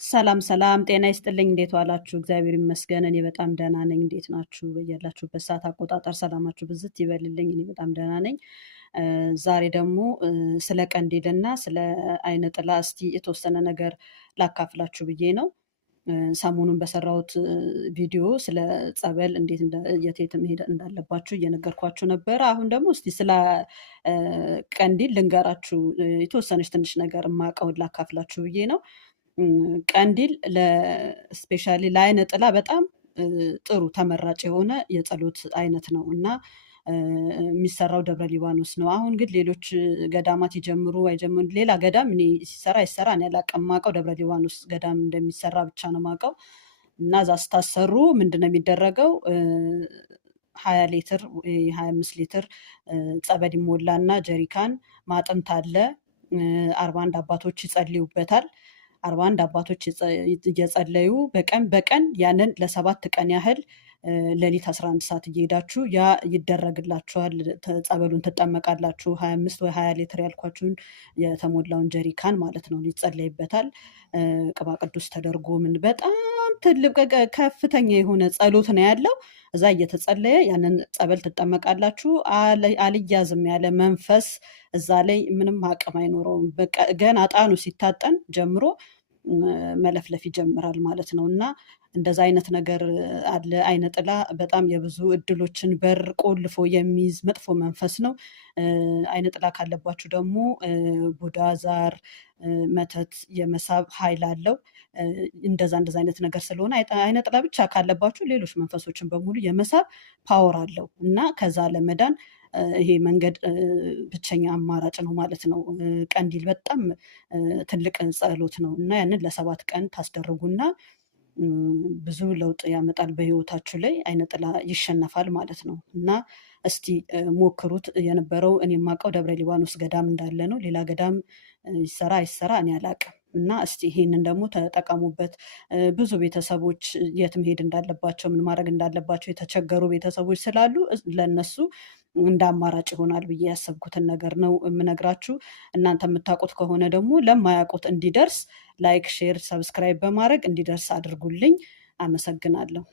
ሰላም ሰላም፣ ጤና ይስጥልኝ። እንዴት ዋላችሁ? እግዚአብሔር ይመስገን እኔ በጣም ደህና ነኝ። እንዴት ናችሁ? በያላችሁበት ሰዓት አቆጣጠር ሰላማችሁ ብዝት ይበልልኝ። እኔ በጣም ደህና ነኝ። ዛሬ ደግሞ ስለ ቀንዲልና ስለ አይነ ጥላ እስቲ የተወሰነ ነገር ላካፍላችሁ ብዬ ነው። ሰሞኑን በሰራሁት ቪዲዮ ስለ ጸበል እንዴት የት የት መሄድ እንዳለባችሁ እየነገርኳችሁ ነበረ። አሁን ደግሞ እስቲ ስለ ቀንዲል ልንገራችሁ። የተወሰነች ትንሽ ነገር የማውቀውን ላካፍላችሁ ብዬ ነው። ቀንዲል ስፔሻሊ ለአይነ ጥላ በጣም ጥሩ ተመራጭ የሆነ የጸሎት አይነት ነው እና የሚሰራው ደብረ ሊባኖስ ነው። አሁን ግን ሌሎች ገዳማት ይጀምሩ አይጀምሩ፣ ሌላ ገዳም እኔ ሲሰራ አይሰራ እኔ አላውቅም። የማውቀው ደብረ ሊባኖስ ገዳም እንደሚሰራ ብቻ ነው የማውቀው። እና እዛ ስታሰሩ ምንድን ነው የሚደረገው? 20 ሊትር 25 ሊትር ጸበል ይሞላና ጀሪካን ማጥንት አለ። 41 አባቶች ይጸልዩበታል። 41 አባቶች እየጸለዩ በቀን ያንን ለ7 ቀን ያህል ሌሊት 11 ሰዓት እየሄዳችሁ ያ ይደረግላችኋል። ጸበሉን ትጠመቃላችሁ። 25 ወይ 20 ሊትር ያልኳችሁን የተሞላውን ጀሪካን ማለት ነው ይጸለይበታል። ቅባ ቅዱስ ተደርጎ ምን በጣም ትልቅ ከፍተኛ የሆነ ጸሎት ነው ያለው። እዛ እየተጸለየ ያንን ጸበል ትጠመቃላችሁ። አልያዝም ያለ መንፈስ እዛ ላይ ምንም አቅም አይኖረውም። በቃ ገና ዕጣኑ ሲታጠን ጀምሮ መለፍለፍ ይጀምራል ማለት ነው። እና እንደዛ አይነት ነገር አለ። አይነ ጥላ በጣም የብዙ እድሎችን በር ቆልፎ የሚይዝ መጥፎ መንፈስ ነው። አይነ ጥላ ካለባችሁ ደግሞ ቡዳ፣ ዛር፣ መተት የመሳብ ኃይል አለው። እንደዛ አይነት ነገር ስለሆነ አይነ ጥላ ብቻ ካለባችሁ ሌሎች መንፈሶችን በሙሉ የመሳብ ፓወር አለው እና ከዛ ለመዳን ይሄ መንገድ ብቸኛ አማራጭ ነው ማለት ነው። ቀንዲል በጣም ትልቅ ጸሎት ነው እና ያንን ለ7 ቀን ታስደርጉና ብዙ ለውጥ ያመጣል በህይወታችሁ ላይ። አይነ ጥላ ይሸነፋል ማለት ነው እና እስቲ ሞክሩት። የነበረው እኔ የማውቀው ደብረ ሊባኖስ ገዳም እንዳለ ነው። ሌላ ገዳም ይሰራ አይሰራ እኔ አላውቅም። እና እስቲ ይሄንን ደግሞ ተጠቀሙበት። ብዙ ቤተሰቦች የት መሄድ እንዳለባቸው ምን ማድረግ እንዳለባቸው የተቸገሩ ቤተሰቦች ስላሉ ለነሱ እንደ አማራጭ ይሆናል ብዬ ያሰብኩትን ነገር ነው የምነግራችሁ። እናንተ የምታውቁት ከሆነ ደግሞ ለማያውቁት እንዲደርስ ላይክ፣ ሼር፣ ሰብስክራይብ በማድረግ እንዲደርስ አድርጉልኝ። አመሰግናለሁ።